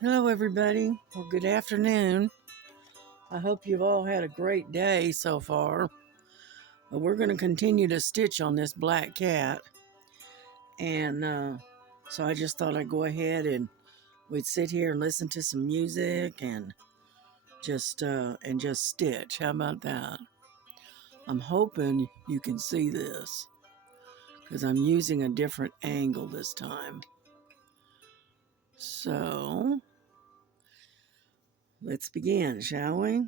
Hello, everybody. Well, good afternoon. I hope you've all had a great day so far. But we're going to continue to stitch on this black cat. And so I just thought I'd go ahead and we'd sit here and listen to some music and just stitch. How about that? I'm hoping you can see this because I'm using a different angle this time. So let's begin, shall we?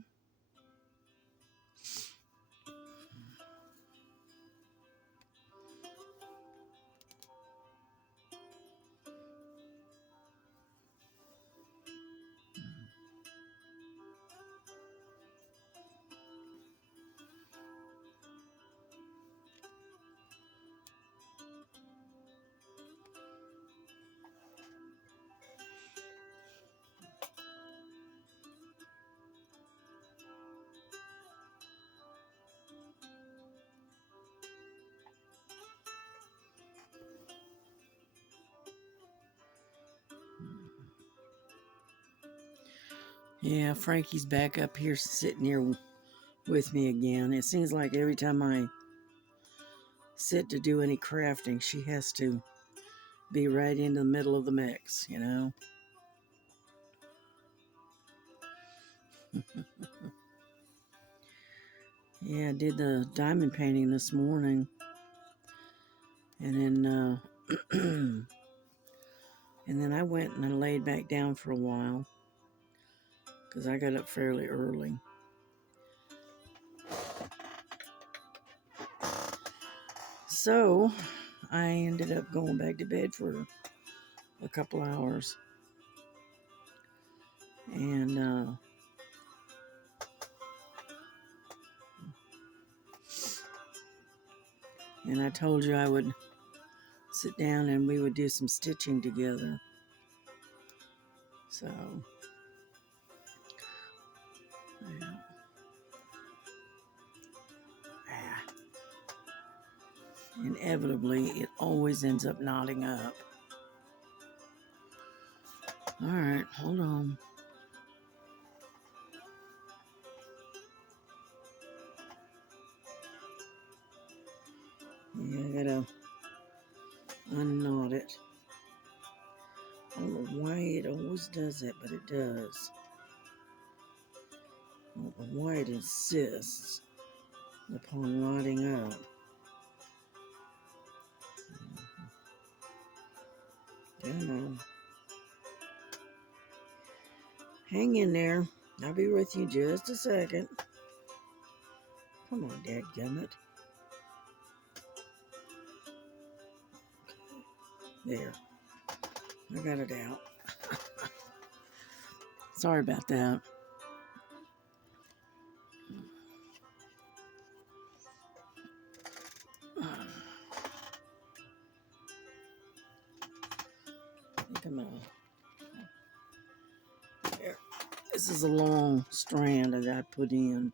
Yeah, Frankie's back up here sitting here with me again. It seems like every time I sit to do any crafting, she has to be right in the middle of the mix. Yeah, I did the diamond painting this morning. And then, and then I went and I laid back down for a while because I got up fairly early. So I ended up going back to bed for a couple hours. And I told you I would sit down and we would do some stitching together. So, yeah. Inevitably, it always ends up knotting up. All right, hold on. Yeah, I gotta unknot it. I don't know why it always does it, but it does. I don't know why it insists upon knotting up. Come on. Hang in there. I'll be with you just a second. Come on, dadgummit. There. I got it out. Sorry about that. Come on. There. This is a long strand that I put in.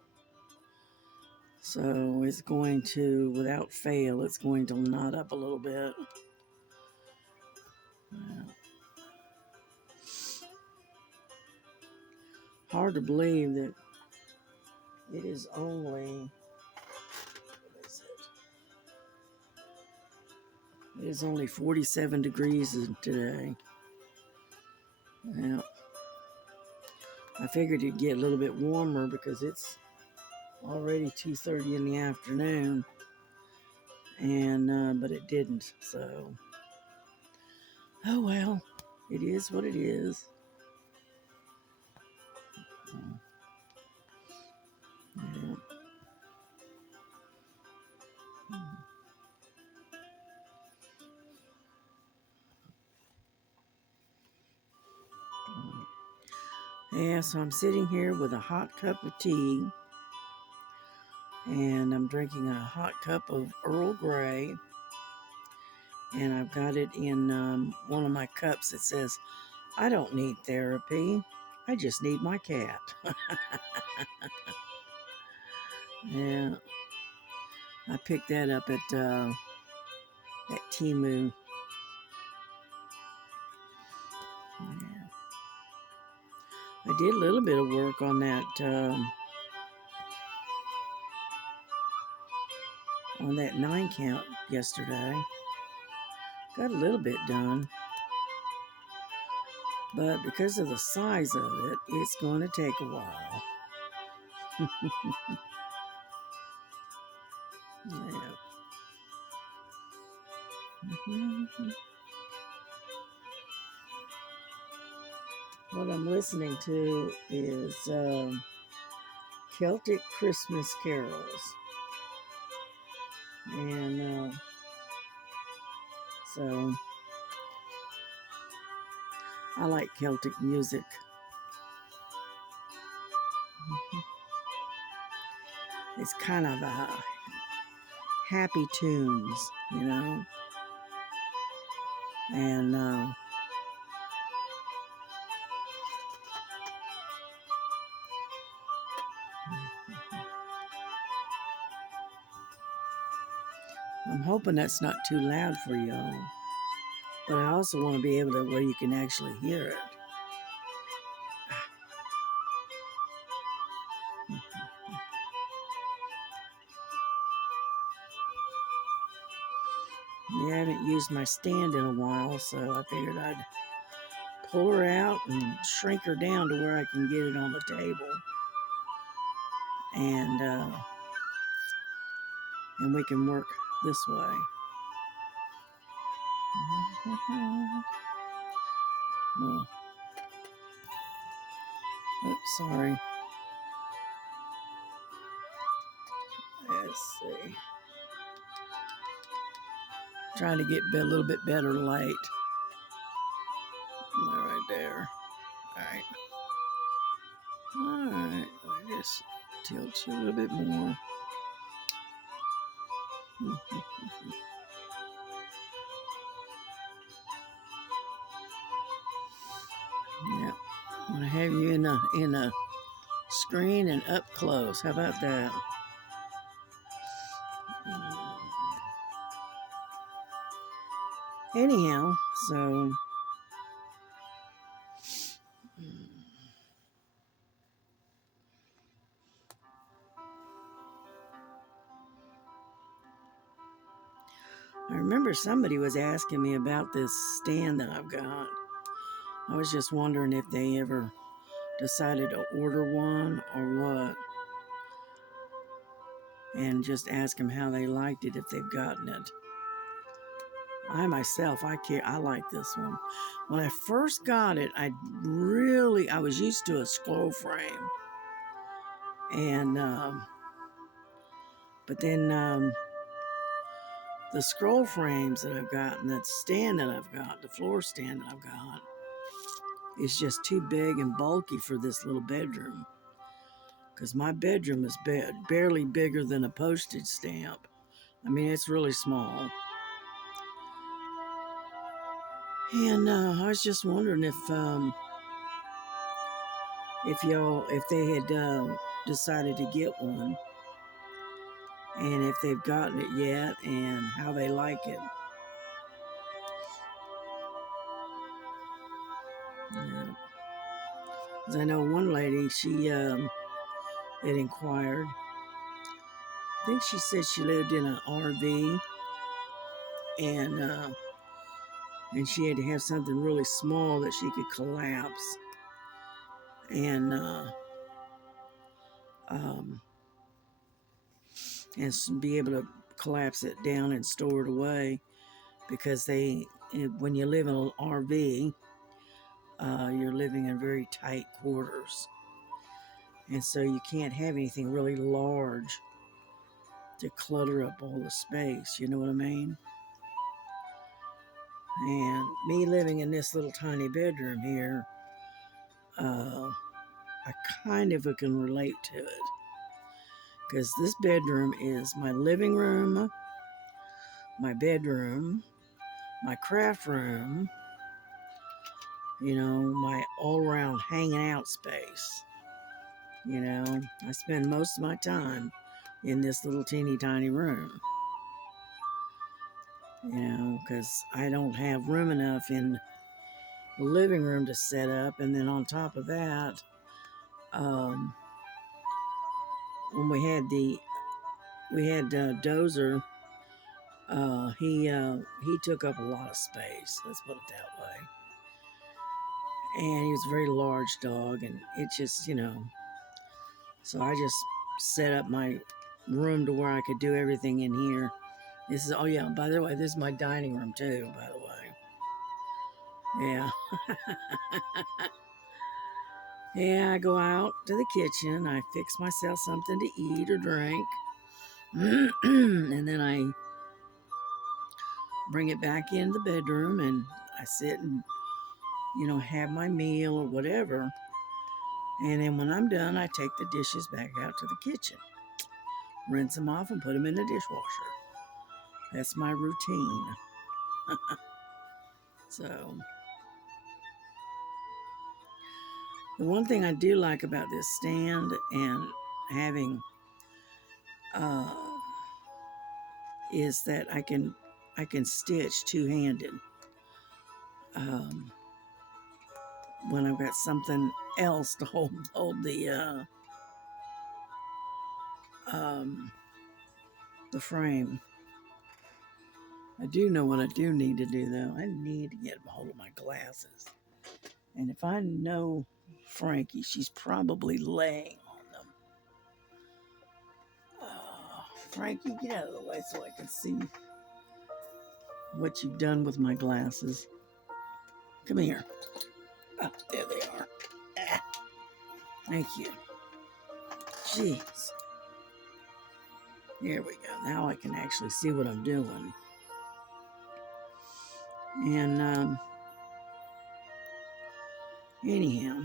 So it's going to, without fail, it's going to knot up a little bit. Hard to believe that it is only, what is it? It is only 47 degrees today. Yeah. I figured it'd get a little bit warmer because it's already 2:30 in the afternoon, and but it didn't. So, oh well, it is what it is. Yeah. Yeah, so I'm sitting here with a hot cup of tea, and I'm drinking a hot cup of Earl Grey, and I've got it in one of my cups that says, I don't need therapy, I just need my cat. Yeah, I picked that up at Temu. Yeah. I did a little bit of work on that 9 count yesterday. Got a little bit done. But because of the size of it, it's going to take a while. Yeah. What I'm listening to is Celtic Christmas carols. And so I like Celtic music. It's kind of happy tunes, you know. And I'm hoping that's not too loud for y'all. But I also want to be able to where you can actually hear it. Yeah, I haven't used my stand in a while, so I figured I'd pull her out and shrink her down to where I can get it on the table. And we can work this way. Oh. Oops, sorry. Let's see. Trying to get a little bit better light. Right there. Alright. I just tilt you a little bit more. Yeah. I'm gonna have you in a screen and up close. How about that? Anyhow, so I remember somebody was asking me about this stand that I've got. I was just wondering if they ever decided to order one or what. And just ask them how they liked it, if they've gotten it. I myself, I like this one. When I first got it, I was used to a scroll frame. And, but then, the scroll frames that I've got and that stand that I've got, the floor stand that I've got, is just too big and bulky for this little bedroom. Because my bedroom is barely bigger than a postage stamp. I mean, it's really small. And I was just wondering if they had decided to get one, and if they've gotten it yet, and how they like it. Yeah. 'Cause I know one lady, she had inquired. I think she said she lived in an RV, and she had to have something really small that she could collapse, and be able to collapse it down and store it away, because when you live in an RV, you're living in very tight quarters, and so you can't have anything really large to clutter up all the space, you know what I mean? And me living in this little tiny bedroom here, I kind of can relate to it, because this bedroom is my living room, my bedroom, my craft room, my all-around hanging out space. I spend most of my time in this little teeny tiny room, because I don't have room enough in the living room to set up, and then on top of that, um, when we had Dozer. He took up a lot of space. Let's put it that way. And he was a very large dog, and it just, so I just set up my room to where I could do everything in here. This is, oh yeah, by the way, this is my dining room too, by the way. Yeah. Yeah, I go out to the kitchen, I fix myself something to eat or drink, and then I bring it back into the bedroom and I sit and, have my meal or whatever. And then when I'm done, I take the dishes back out to the kitchen, rinse them off, and put them in the dishwasher. That's my routine. So, the one thing I do like about this stand and having is that I can stitch two-handed. When I've got something else to hold the frame. I do know what I do need to do though. I need to get a hold of my glasses. And if I know Frankie, she's probably laying on them. Frankie, get out of the way so I can see what you've done with my glasses. Come here. Oh, there they are. Ah, thank you. Jeez. There we go. Now I can actually see what I'm doing. And anyhow.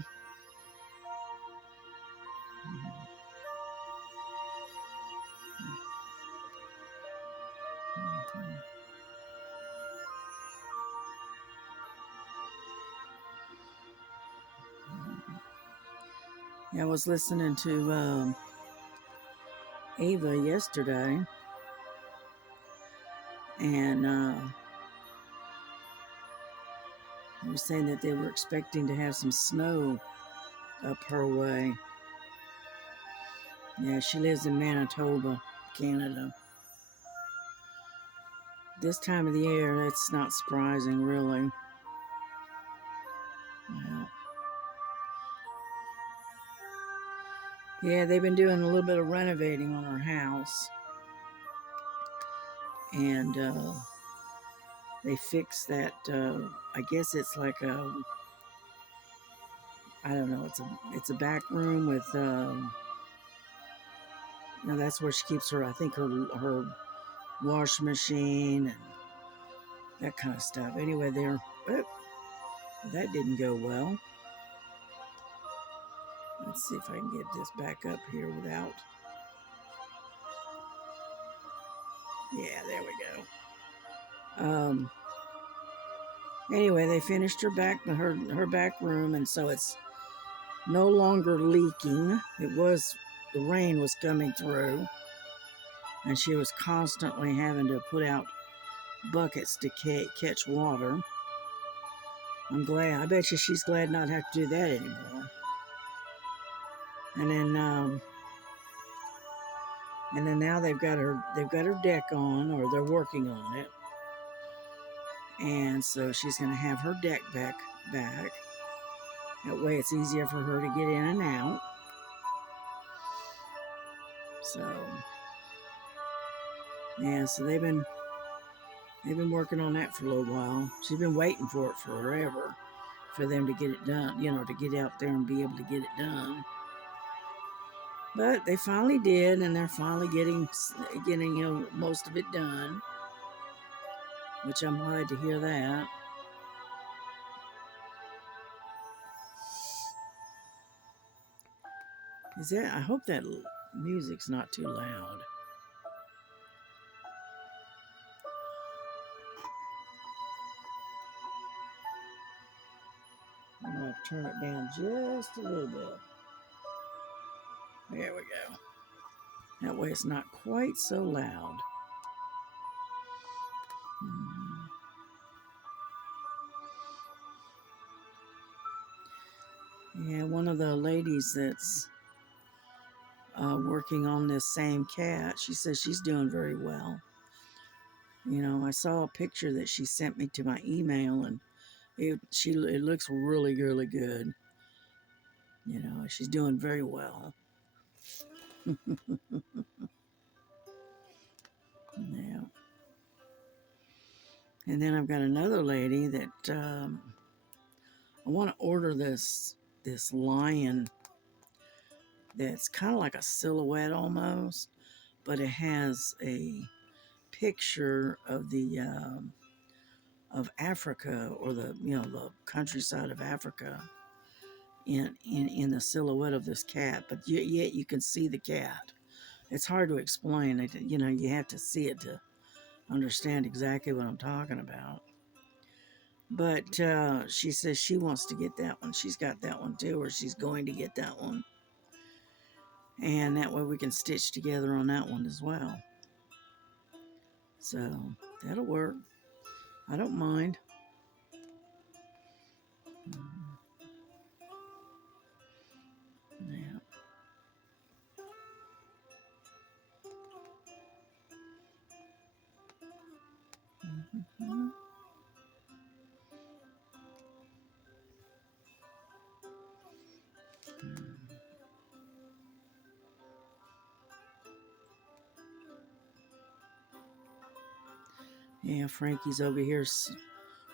I was listening to Ava yesterday, and they were saying that they were expecting to have some snow up her way. Yeah, she lives in Manitoba, Canada. This time of the year, that's not surprising, really. Well, yeah, they've been doing a little bit of renovating on her house. And they fixed that, I guess it's like I don't know, it's a back room with, that's where she keeps her, I think, her wash machine and that kind of stuff. Anyway, that didn't go well. Let's see if I can get this back up here without. Yeah, there we go. Anyway, they finished her back room, and so it's no longer leaking. The rain was coming through, and she was constantly having to put out buckets to catch water. I'm glad. I bet you she's glad not to have to do that anymore. And then now they've got her deck on, or they're working on it. And so she's going to have her deck back. That way it's easier for her to get in and out. So yeah, so they've been working on that for a little while. She's been waiting for it forever, for them to get it done, to get out there and be able to get it done. But they finally did, and they're finally getting most of it done, which I'm glad to hear that. I hope that music's not too loud. I'm going to turn it down just a little bit. There we go. That way it's not quite so loud. Yeah, one of the ladies that's working on this same cat, she says she's doing very well. You know, I saw a picture that she sent me to my email, and it looks really, really good. You know, she's doing very well. Yeah. And then I've got another lady that I want to order this lion that's kind of like a silhouette almost, but it has a picture of the of Africa, or the, you know, the countryside of Africa in the silhouette of this cat, but yet you can see the cat. It's hard to explain it. You know, you have to see it to understand exactly what I'm talking about. But she says she wants to get that one. She's got that one too, or she's going to get that one. And that way we can stitch together on that one as well. So that'll work. I don't mind. Yeah. Mm-hmm. Yeah, Frankie's over here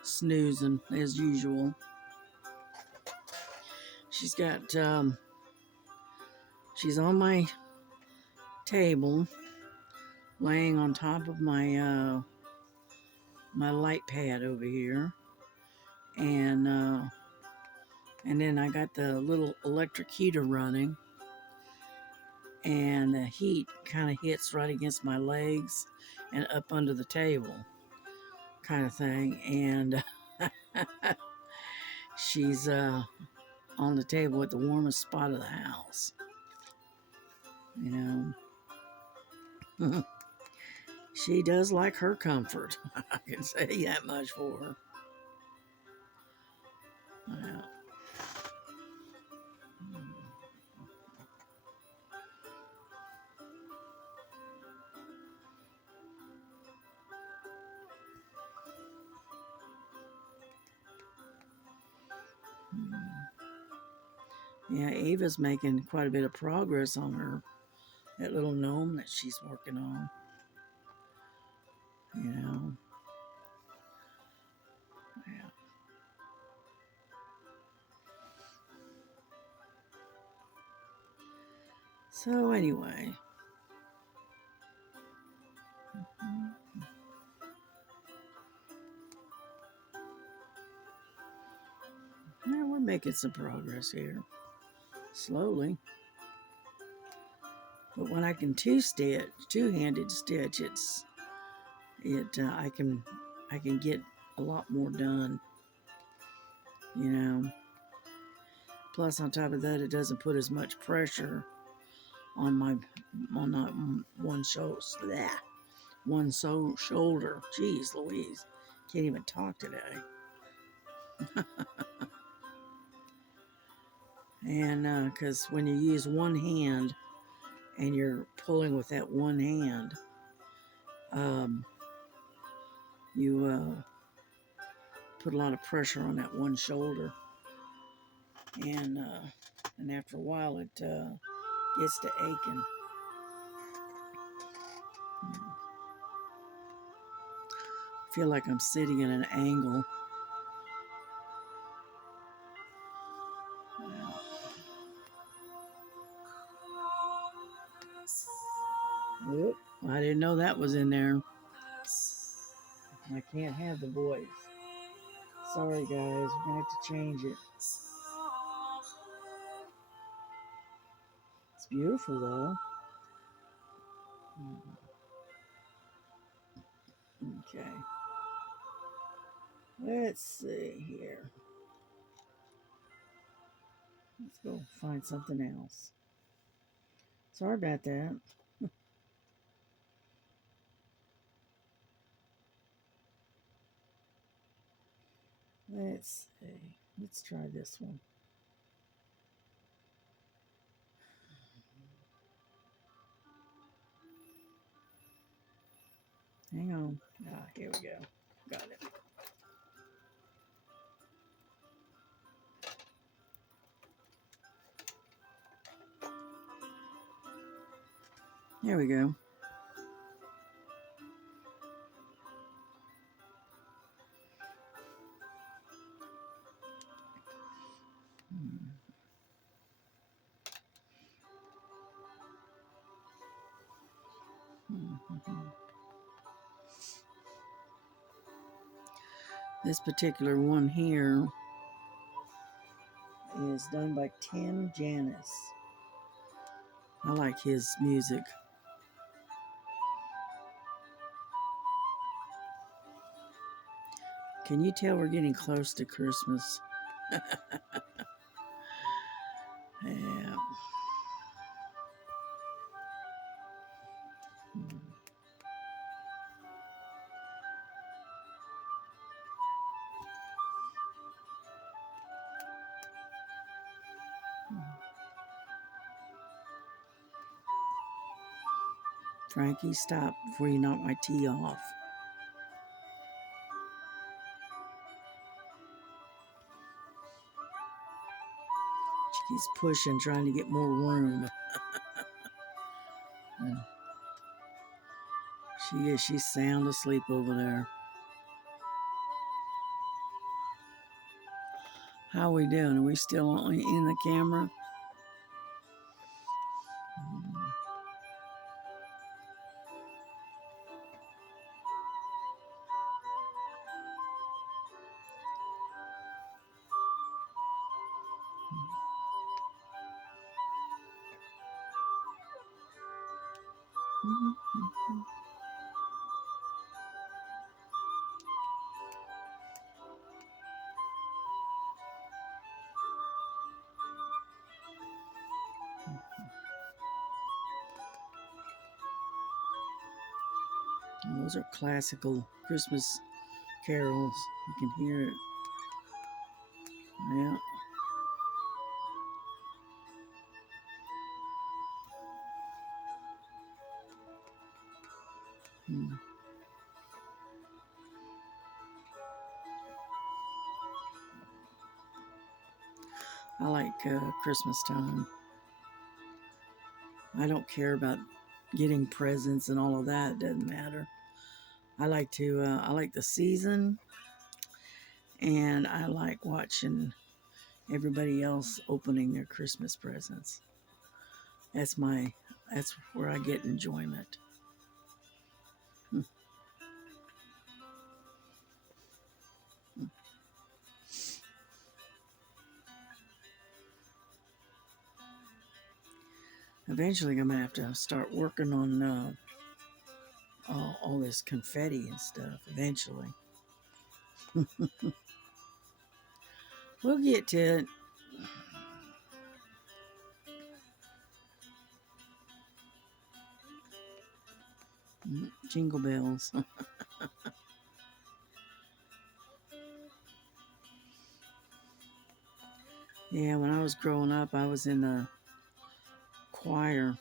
snoozing as usual. She's got, she's on my table, laying on top of my light pad over here, and then I got the little electric heater running, and the heat kind of hits right against my legs and up under the table, kind of thing. And she's on the table at the warmest spot of the house, you know. She does like her comfort. I can say that much for her. Yeah. Yeah, Ava's making quite a bit of progress on that little gnome that she's working on. You know. Yeah. So anyway. Yeah, we're making some progress here. Slowly. But when I can two-handed stitch, I can get a lot more done. You know. Plus, on top of that, it doesn't put as much pressure on that one shoulder. Jeez Louise, can't even talk today. And because when you use one hand and you're pulling with that one hand, you put a lot of pressure on that one shoulder, and after a while it gets to aching. I feel like I'm sitting at an angle. Oop, I didn't know that was in there. I can't have the voice. Sorry, guys. We're going to have to change it. It's beautiful, though. Okay. Let's see here. Let's go find something else. Sorry about that. Let's see. Let's try this one. Hang on. Ah, here we go. Got it. There we go. This particular one here is done by Tim Janis. I like his music. Can you tell we're getting close to Christmas? Yeah. Frankie, stop before you knock my tea off. She keeps pushing, trying to get more room. She's sound asleep over there. How are we doing? Are we still in the camera? Those are classical Christmas carols. You can hear it. Yeah. I like Christmas time. I don't care about getting presents and all of that. It doesn't matter. I like the season, and I like watching everybody else opening their Christmas presents. That's where I get enjoyment. Eventually, I'm gonna have to start working on all this confetti and stuff. Eventually, we'll get to it. Jingle bells. Yeah, when I was growing up, I was in the choir.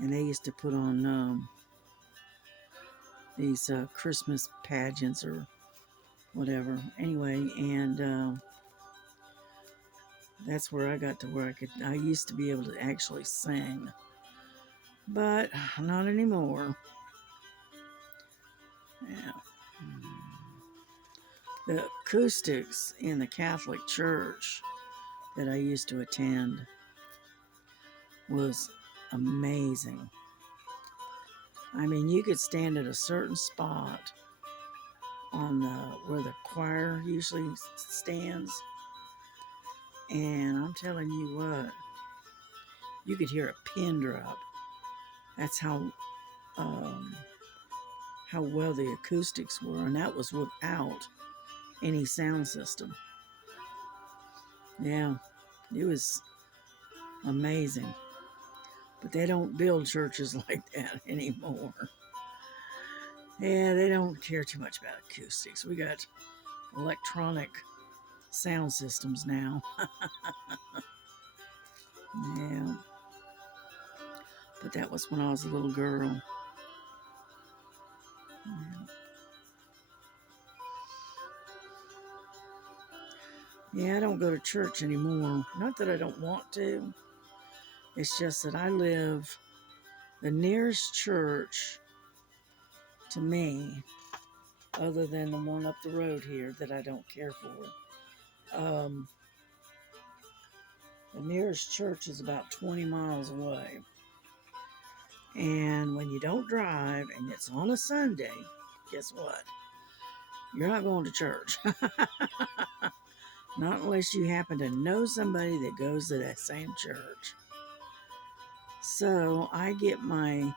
And they used to put on these Christmas pageants or whatever. Anyway, and that's where I got to where I used to be able to actually sing, but not anymore. Yeah. The acoustics in the Catholic Church that I used to attend was amazing. I mean, you could stand at a certain spot on where the choir usually stands, and I'm telling you what, you could hear a pin drop. That's how well the acoustics were, and that was without any sound system. Yeah, it was amazing. But they don't build churches like that anymore. Yeah, they don't care too much about acoustics. We got electronic sound systems now. Yeah. But that was when I was a little girl. Yeah, I don't go to church anymore. Not that I don't want to. It's just that I live the nearest church to me, other than the one up the road here that I don't care for. The nearest church is about 20 miles away. And when you don't drive and it's on a Sunday, guess what? You're not going to church. Not unless you happen to know somebody that goes to that same church. So I get my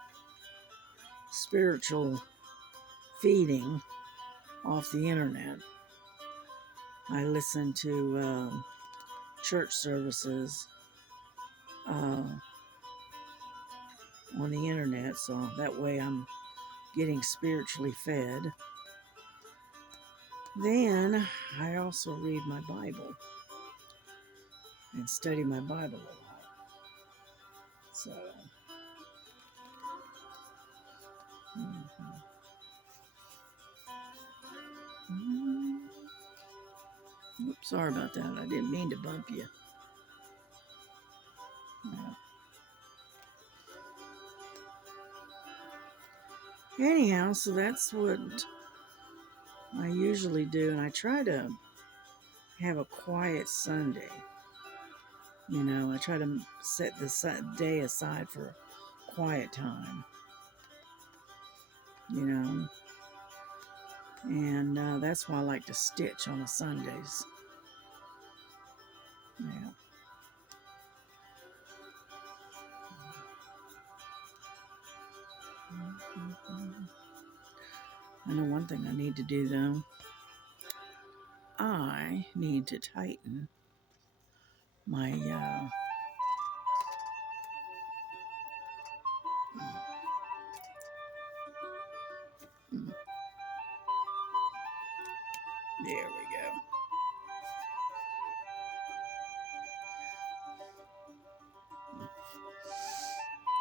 spiritual feeding off the internet. I listen to church services on the internet, so that way I'm getting spiritually fed. Then I also read my Bible and study my Bible a lot. So, Oops, sorry about that. I didn't mean to bump you. Anyhow, so that's what I usually do, and I try to have a quiet Sunday. You know, I try to set the day aside for quiet time. You know, and that's why I like to stitch on the Sundays. Yeah. I know one thing I need to do though. I need to tighten my there we go.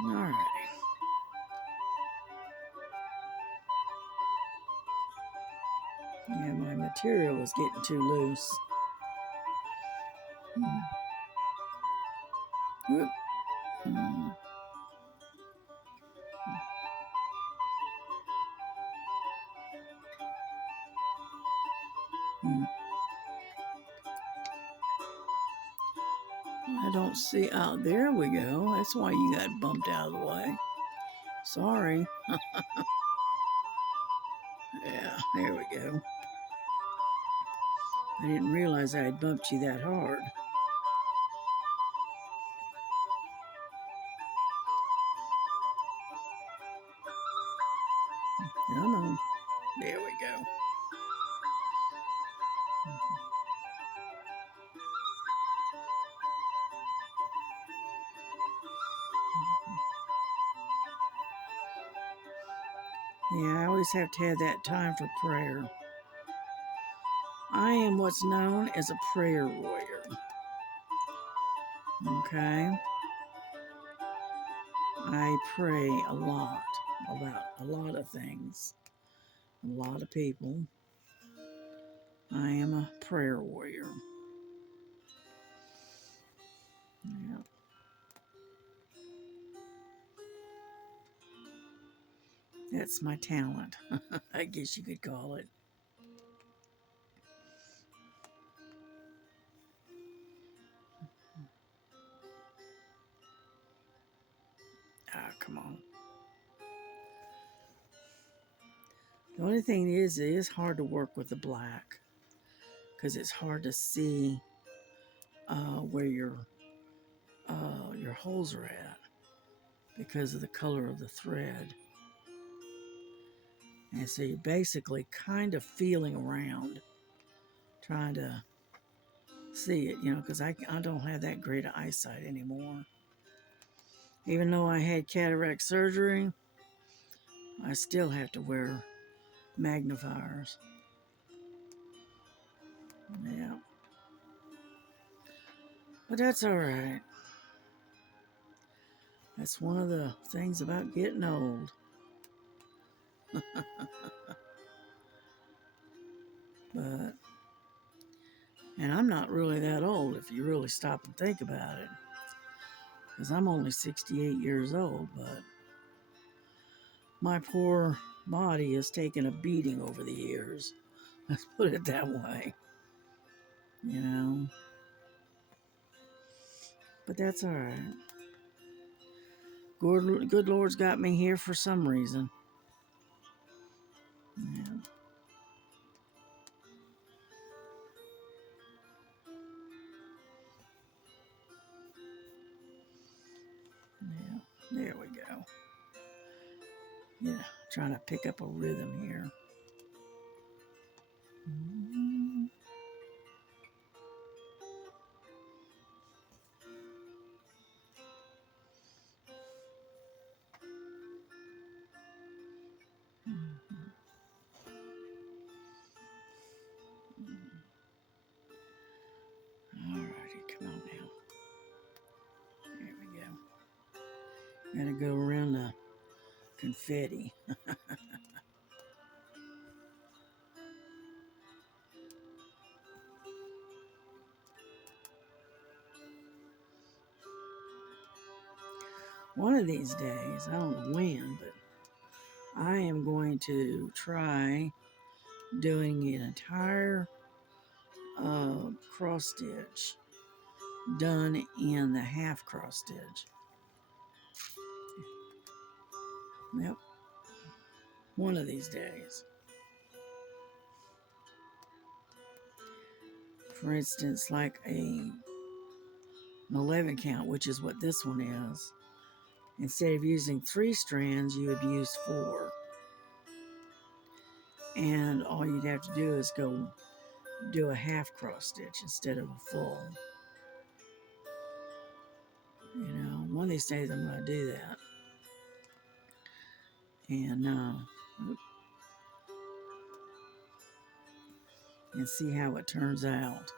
All right. Yeah, my material is getting too loose. Whoop. I don't see. Oh, there we go. That's why you got bumped out of the way. Sorry. Yeah, there we go. I didn't realize I had bumped you that hard. Come on. There we go. Yeah, I always have to have that time for prayer. I am what's known as a prayer warrior. Okay? I pray a lot about a lot of things, a lot of people. I am a prayer warrior. Yeah. That's my talent, I guess you could call it. Ah, come on. The only thing is, it is hard to work with the black because it's hard to see where your holes are at because of the color of the thread. And so you're basically kind of feeling around, trying to see it, you know, because I don't have that great of eyesight anymore. Even though I had cataract surgery, I still have to wear magnifiers. Yeah. But that's all right. That's one of the things about getting old. But, and I'm not really that old if you really stop and think about it, because I'm only 68 years old, but my poor body has taken a beating over the years. Let's put it that way, you know. But that's all right. Good Lord's got me here for some reason. Yeah. Yeah. There we go. Yeah. Trying to pick up a rhythm here. Alrighty, come on now. There we go. Gotta go around the confetti. One of these days, I don't know when, but I am going to try doing an entire cross stitch done in the half cross stitch. Yep, one of these days. For instance, like an 11 count, which is what this one is. Instead of using 3 strands, you would use 4. And all you'd have to do is go do a half cross stitch instead of a full. You know, one of these days I'm going to do that. And see how it turns out.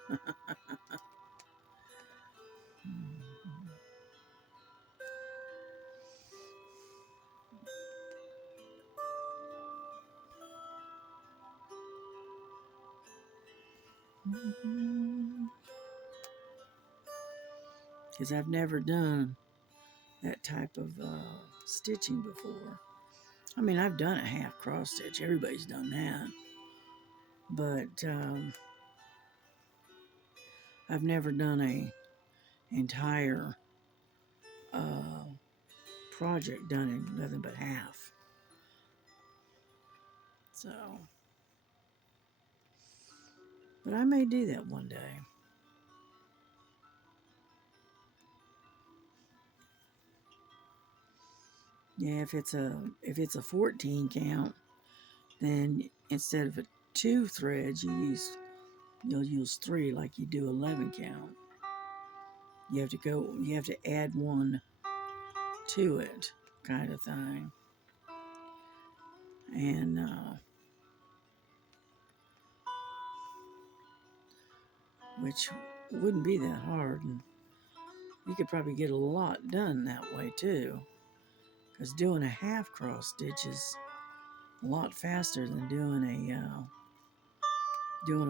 Because I've never done that type of stitching before. I mean, I've done a half cross stitch. Everybody's done that. But I've never done a entire project done in nothing but half. So, but I may do that one day. Yeah, if it's a 14 count, then instead of 2 threads, you'll use 3 like you do 11 count. You have to add 1 to it, kind of thing. And which wouldn't be that hard, and you could probably get a lot done that way too, because doing a half cross stitch is a lot faster than doing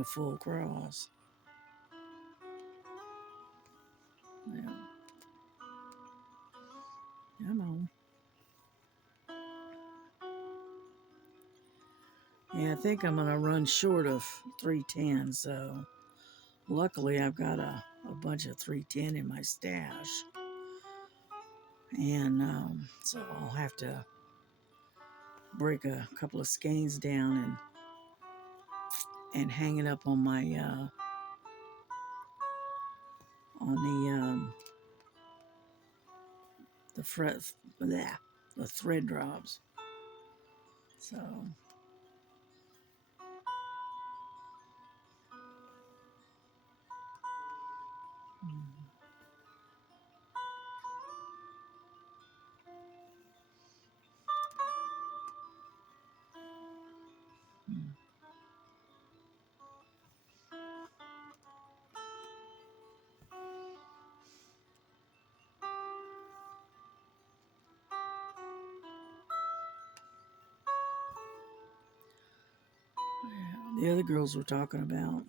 a full cross. Yeah. Come on. Yeah, I think I'm gonna run short of 310, so luckily I've got a bunch of 310 in my stash, and so I'll have to break a couple of skeins down and hang it up on my on the fret, the thread drops. So. the other girls were talking about,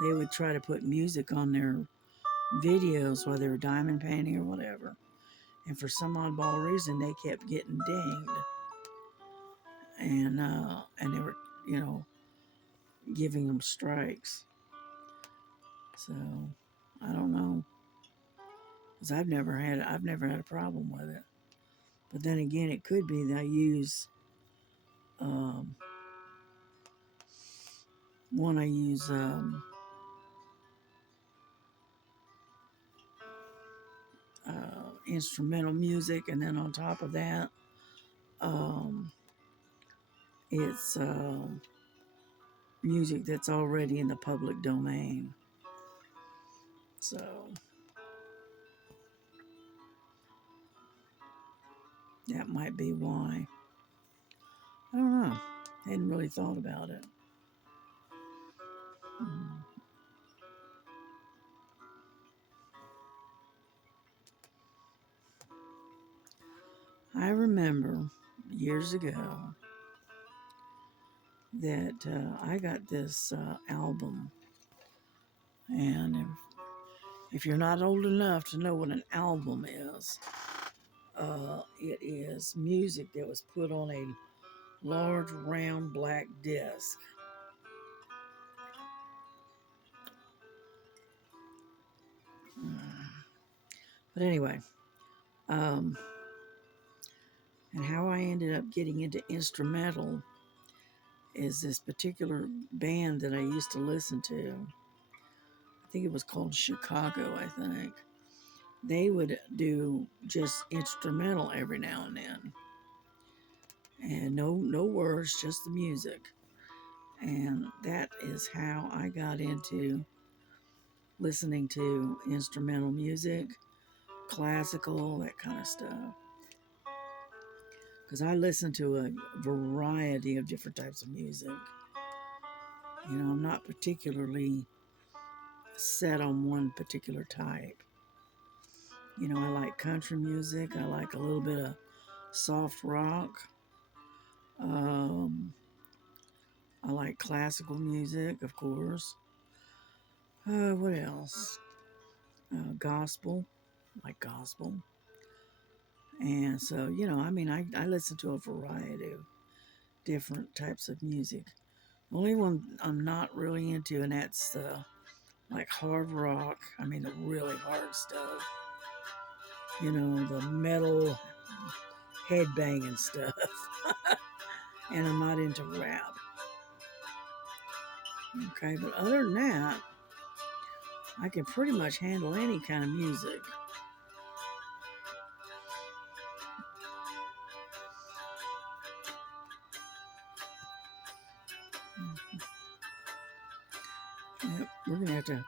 they would try to put music on their videos while they were diamond painting or whatever. And for some oddball reason, they kept getting dinged. And they were, giving them strikes. So, I don't know. Because I've never had a problem with it. But then again, it could be that I use, instrumental music, and then on top of that, it's music that's already in the public domain. So that might be why. I don't know. I hadn't really thought about it. I remember years ago that I got this album, and if you're not old enough to know what an album is, it is music that was put on a large round black disc. But anyway, and how I ended up getting into instrumental is this particular band that I used to listen to. I think it was called Chicago, I think. They would do just instrumental every now and then. And no words, just the music. And that is how I got into listening to instrumental music, classical, that kind of stuff. Because I listen to a variety of different types of music. I'm not particularly set on one particular type. I like country music. I like a little bit of soft rock. I like classical music, of course. What else? Gospel. I like gospel. And so, I listen to a variety of different types of music. The only one I'm not really into, and that's like hard rock. I mean, the really hard stuff. The metal headbanging stuff. And I'm not into rap. Okay, but other than that, I can pretty much handle any kind of music. Yep, we're going to have to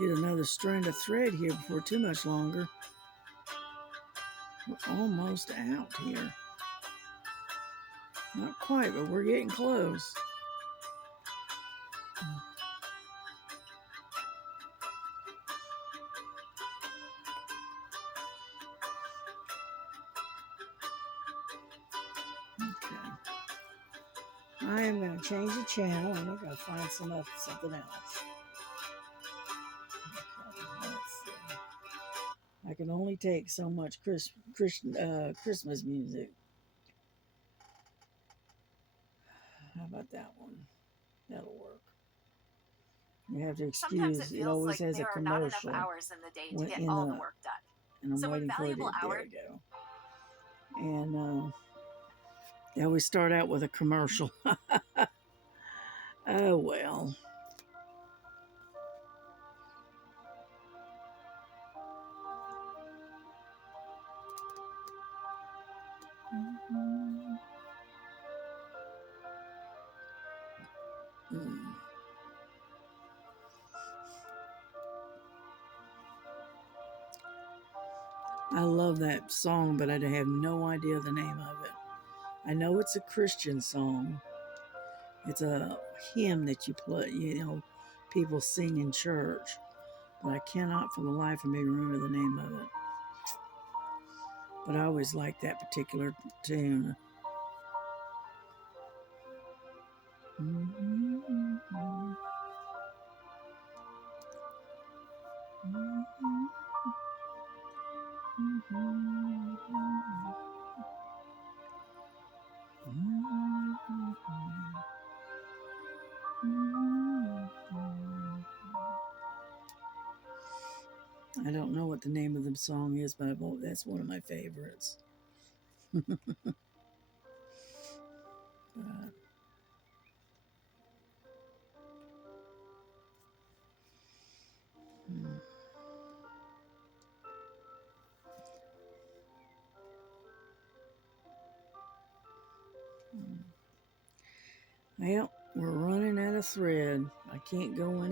get another strand of thread here before too much longer. We're almost out here. Not quite, but we're getting close. Okay. I am going to change the channel, and we're going to find something else. Okay, let's see. I can only take so much Christmas music. How about that one? That'll work. You have to excuse. It always has a commercial. Not enough hours in the day to get all the work done. And I'm waiting for it. There we go. And yeah, we start out with a commercial. Oh well. I love that song, but I have no idea the name of it. I know it's a Christian song. It's a hymn that you play, people sing in church. But I cannot for the life of me remember the name of it. But I always liked that particular tune. I don't know what the name of the song is, but that's one of my favorites. But, well, we're running out of thread. I can't go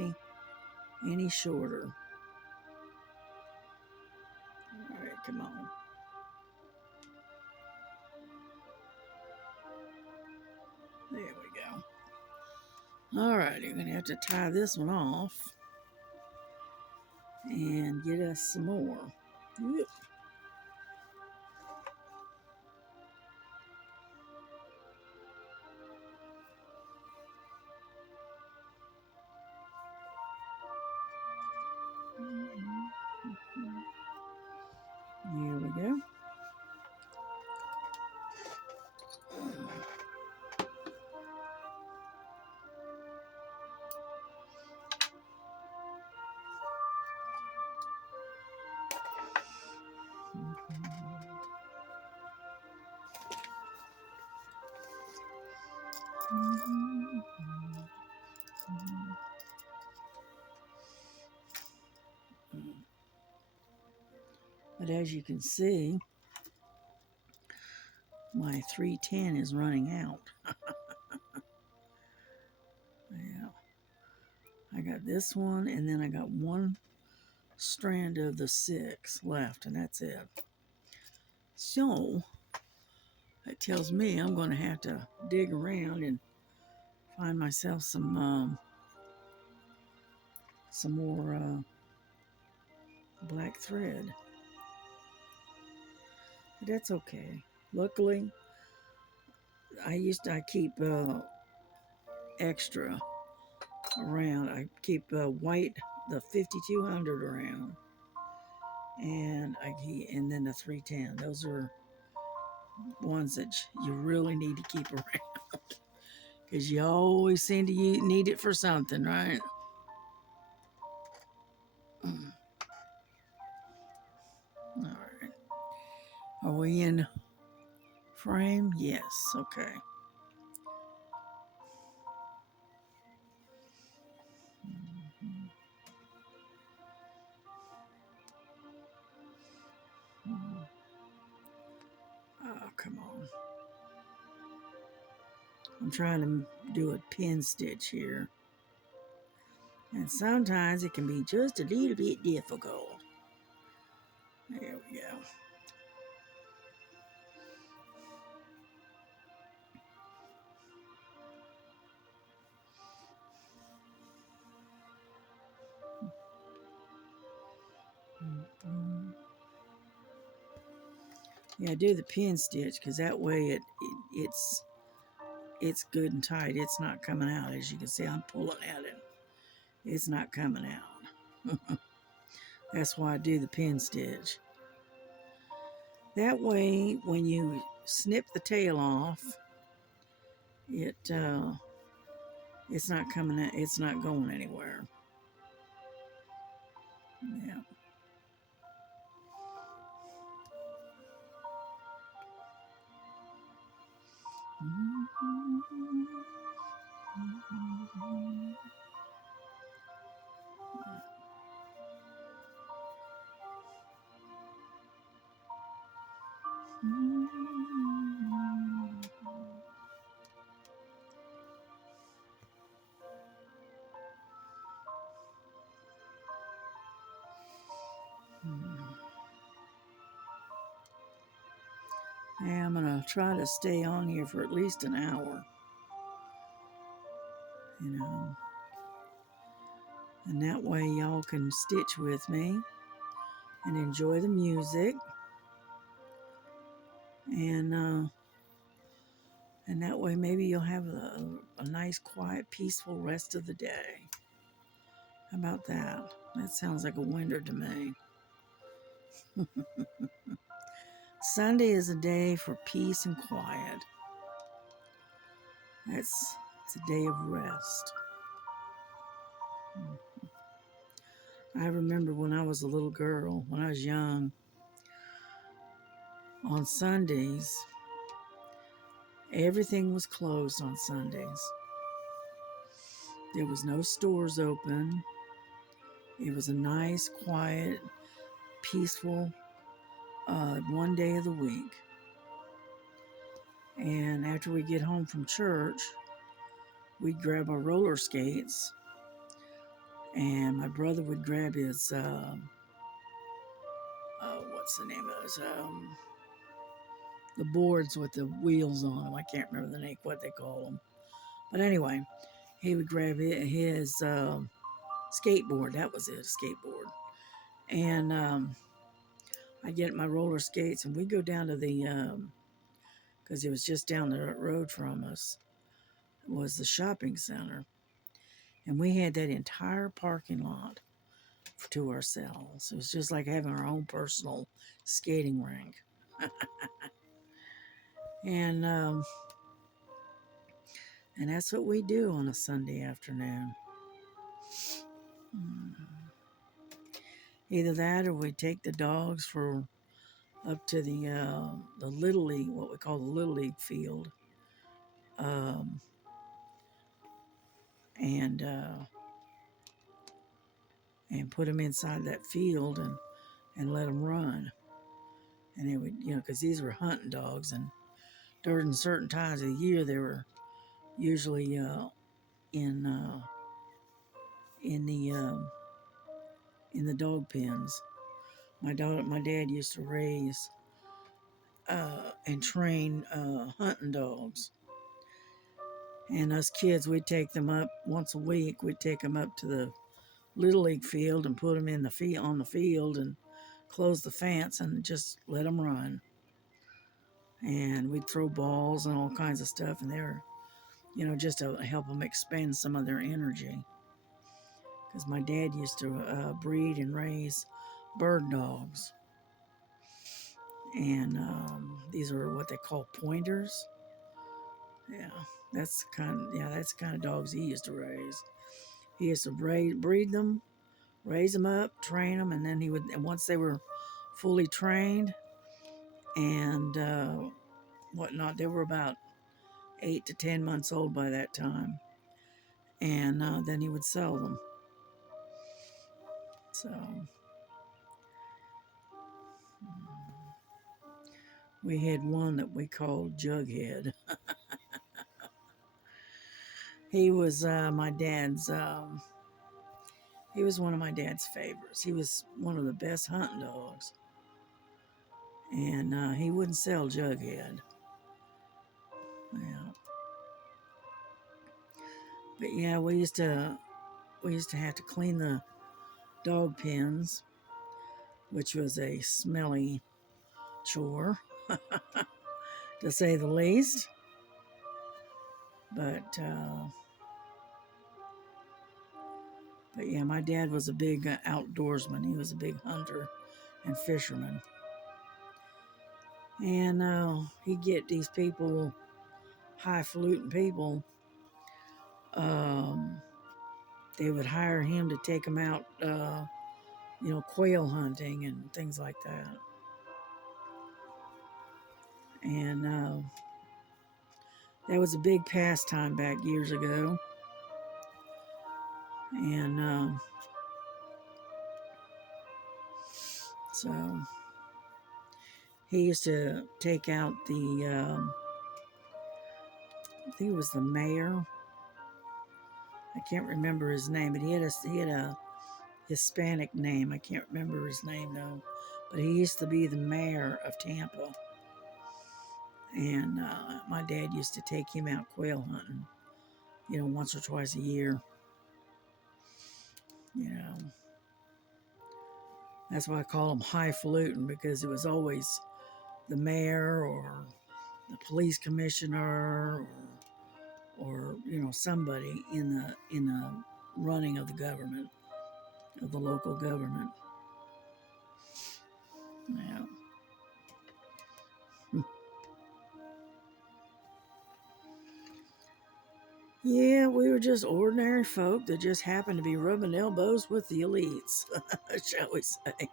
any shorter. All right, come on. There we go. All right, you're going to have to tie this one off and get us some more. Whoop. Here we go. But as you can see, my 310 is running out. Yeah. I got this one, and then I got one strand of the 6 left, and that's it. So that tells me I'm going to have to dig around and find myself some more black thread. But that's okay. Luckily, I keep extra around. I keep white, the 5200 around, and and then the 310. Those are ones that you really need to keep around because you always seem to need it for something, right? All right. Are we in frame? Yes. Okay. Oh, come on. I'm trying to do a pin stitch here. And sometimes it can be just a little bit difficult. There we go. Yeah, do the pin stitch because that way it's good and tight. It's not coming out. As you can see, I'm pulling at it. It's not coming out. That's why I do the pin stitch. That way, when you snip the tail off, it's not coming out. It's not going anywhere. Yeah. Yeah, I'm gonna try to stay on here for at least an hour. You know, and that way y'all can stitch with me and enjoy the music. And And that way, maybe you'll have a nice, quiet, peaceful rest of the day. How about that? That sounds like a winner to me. Sunday is a day for peace and quiet. It's a day of rest. I remember when I was a little girl, when I was young, on Sundays, everything was closed on Sundays. There was no stores open. It was a nice, quiet, peaceful one day of the week. And after we get home from church, we'd grab our roller skates, and my brother would grab his, what's the name of those? The boards with the wheels on them. I can't remember the name, what they call them. But anyway, he would grab his skateboard. That was it, a skateboard. And I'd get my roller skates, and we'd go down to the, because it was just down the road from us, was the shopping center. And we had that entire parking lot to ourselves. It was just like having our own personal skating rink. And that's what we do on a Sunday afternoon. Either that, or we take the dogs for up to the Little League, what we call the Little League field, and put them inside that field and let them run. And they would, because these were hunting dogs, and during certain times of the year, they were usually in the dog pens. My dad used to raise and train hunting dogs, and us kids, we'd take them up once a week. We'd take them up to the Little League field and put them in on the field and close the fence and just let them run. And we'd throw balls and all kinds of stuff, and they were, just to help them expend some of their energy. Because my dad used to breed and raise bird dogs. And these are what they call pointers. Yeah, that's the kind of dogs he used to raise. He used to breed them, raise them up, train them, and then and once they were fully trained and whatnot, they were about 8 to 10 months old by that time, and then he would sell them. So we had one that we called Jughead. He was my dad's. He was one of my dad's favorites. He was one of the best hunting dogs, and he wouldn't sell Jughead. Yeah, but yeah, we used to have to clean the dog pens, which was a smelly chore, to say the least. But yeah, my dad was a big outdoorsman. He was a big hunter and fisherman. And he'd get these people, highfalutin people, they would hire him to take them out, quail hunting and things like that. And that was a big pastime back years ago. And so he used to take out the, I think it was the mayor. I can't remember his name, but he had a Hispanic name. I can't remember his name though. But he used to be the mayor of Tampa. And my dad used to take him out quail hunting, once or twice a year. That's why I call him highfalutin, because it was always the mayor or the police commissioner or somebody in the running of the government, of the local government. Yeah. Yeah, we were just ordinary folk that just happened to be rubbing elbows with the elites, shall we say.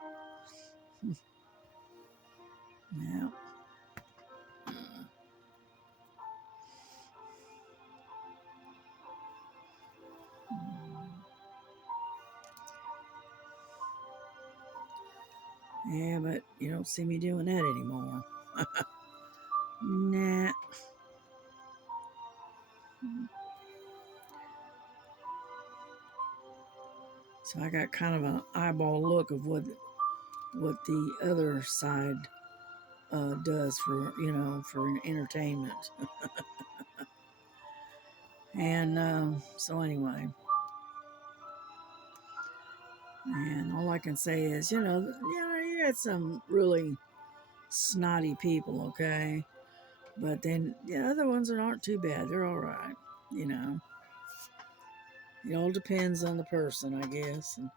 Yeah. Yeah, but you don't see me doing that anymore. Nah. So I got kind of an eyeball look of what the other side does for entertainment. And so anyway, and all I can say is, you had some really snotty people, okay, but then the other ones that aren't too bad. They're all right, you know. It all depends on the person, I guess, and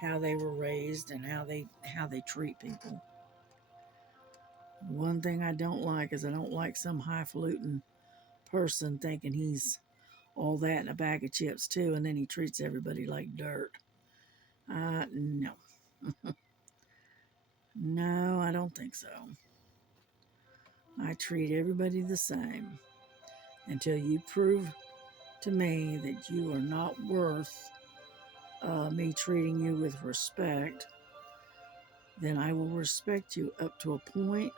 how they were raised and how they treat people. One thing I don't like is I don't like some highfalutin person thinking he's all that in a bag of chips too, and then he treats everybody like dirt. No. No, I don't think so. I treat everybody the same until you prove to me that you are not worth me treating you with respect. Then I will respect you up to a point.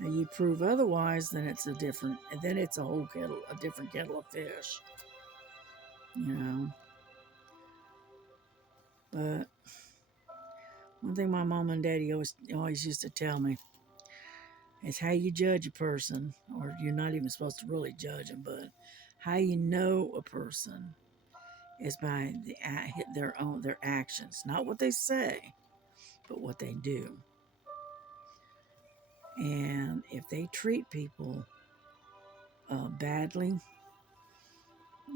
And you prove otherwise, then it's a different kettle of fish. You know. But one thing my mom and daddy always used to tell me is how you judge a person, or you're not even supposed to really judge them, but how you know a person is by their actions, not what they say, but what they do. And if they treat people badly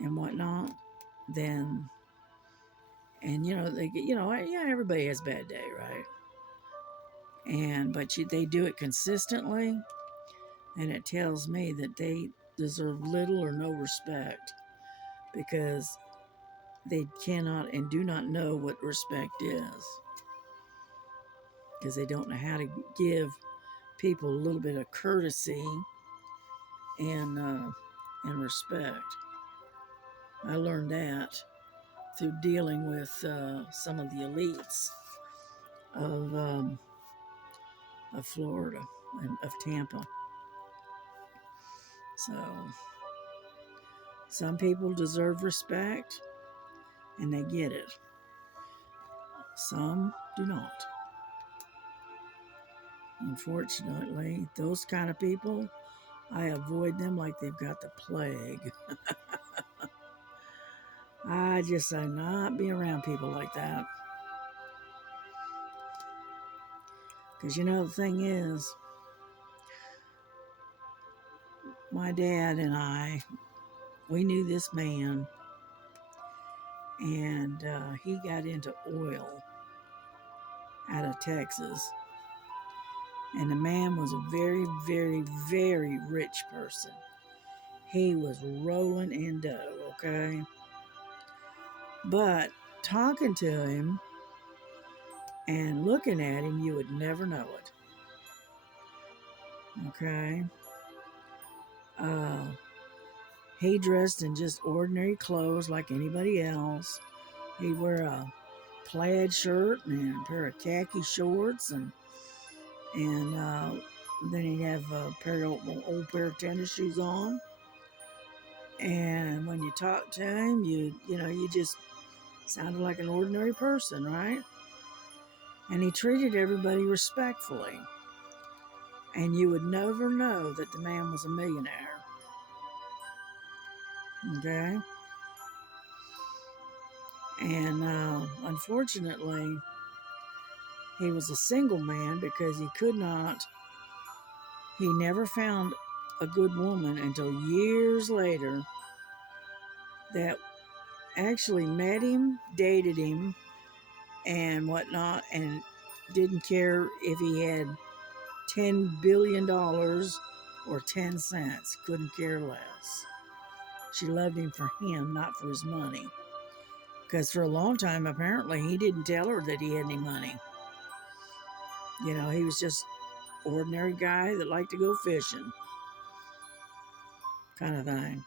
and whatnot, then everybody has a bad day, right? But they do it consistently, and it tells me that they deserve little or no respect, because they cannot and do not know what respect is, because they don't know how to give people a little bit of courtesy and respect. I learned that through dealing with some of the elites of Florida and of Tampa. So some people deserve respect, and they get it. Some do not. Unfortunately, those kind of people, I avoid them like they've got the plague. I just say not be around people like that. Because the thing is, my dad and I, we knew this man, and he got into oil out of Texas. And the man was a very, very, very rich person. He was rolling in dough, okay? But talking to him and looking at him, you would never know it. Okay? He dressed in just ordinary clothes like anybody else. He'd wear a plaid shirt and a pair of khaki shorts, and then he'd have a old pair of tennis shoes on. And when you talked to him, you just sounded like an ordinary person, right? And he treated everybody respectfully. And you would never know that the man was a millionaire. Okay? And unfortunately, he was a single man because he could not he never found a good woman until years later that actually met him, dated him, and whatnot, and didn't care if he had $10 billion or 10 cents. Couldn't care less. She loved him for him, not for his money. Because for a long time, apparently, he didn't tell her that he had any money. You know, he was just ordinary guy that liked to go fishing, kind of thing.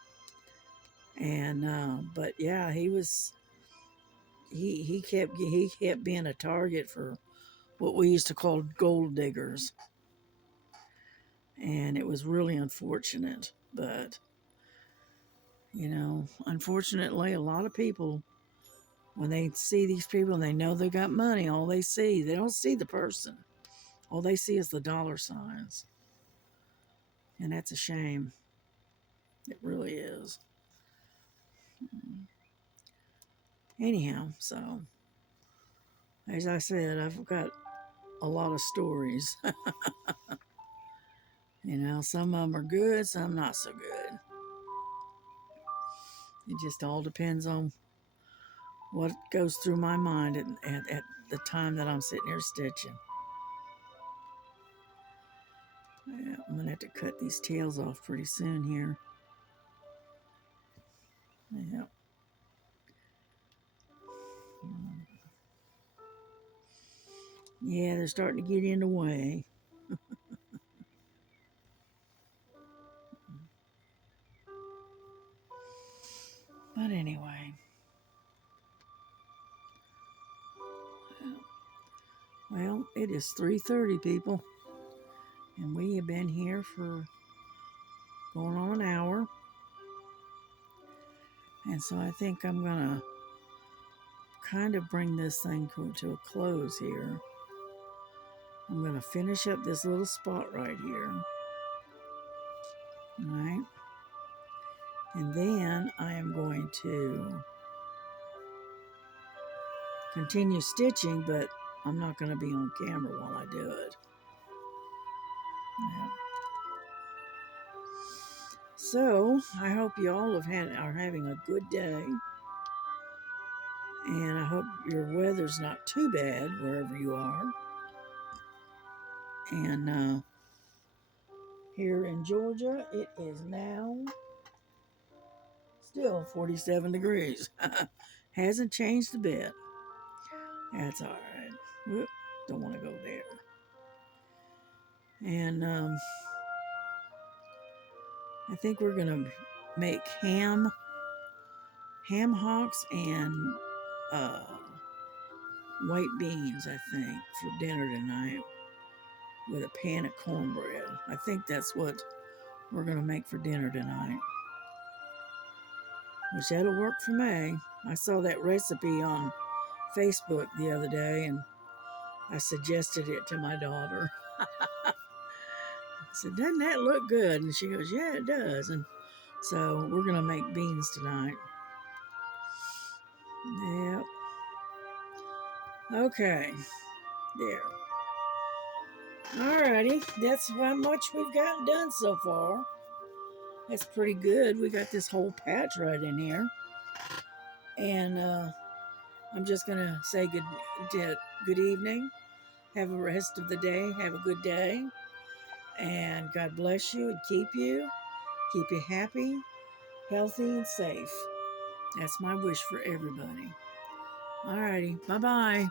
And but yeah, he kept being a target for what we used to call gold diggers, and it was really unfortunate. But you know, unfortunately, a lot of people, when they see these people and they know they got money, all they see, they don't see the person. All they see is the dollar signs. And that's a shame. It really is. Anyhow, so as I said, I've got a lot of stories. You know, some of them are good, some not so good. It just all depends on what goes through my mind at the time that I'm sitting here stitching. Yeah, I'm going to have to cut these tails off pretty soon here. Yeah. Yeah, they're starting to get in the way. But anyway. Well, it is 3:30, people. And we have been here for going on an hour. And so I think I'm going to kind of bring this thing to a close here. I'm going to finish up this little spot right here. All right. And then I am going to continue stitching, but I'm not going to be on camera while I do it. Yeah. So I hope you all are having a good day. And I hope your weather's not too bad wherever you are. And here in Georgia, it is now still 47 degrees. Hasn't changed a bit. That's all right. Whoop, don't want to go there. And I think we're going to make ham hocks and white beans, I think, for dinner tonight with a pan of cornbread. I think that's what we're going to make for dinner tonight. Which that'll work for me. I saw that recipe on Facebook the other day and I suggested it to my daughter. I said, doesn't that look good? And she goes, yeah, it does. And so we're going to make beans tonight. Yep. Okay. There. Alrighty. That's how much we've gotten done so far. That's pretty good. We got this whole patch right in here. And I'm just going to say good evening. Have a rest of the day. Have a good day. And God bless you and keep you happy, healthy, and safe. That's my wish for everybody. Alrighty. Bye-bye.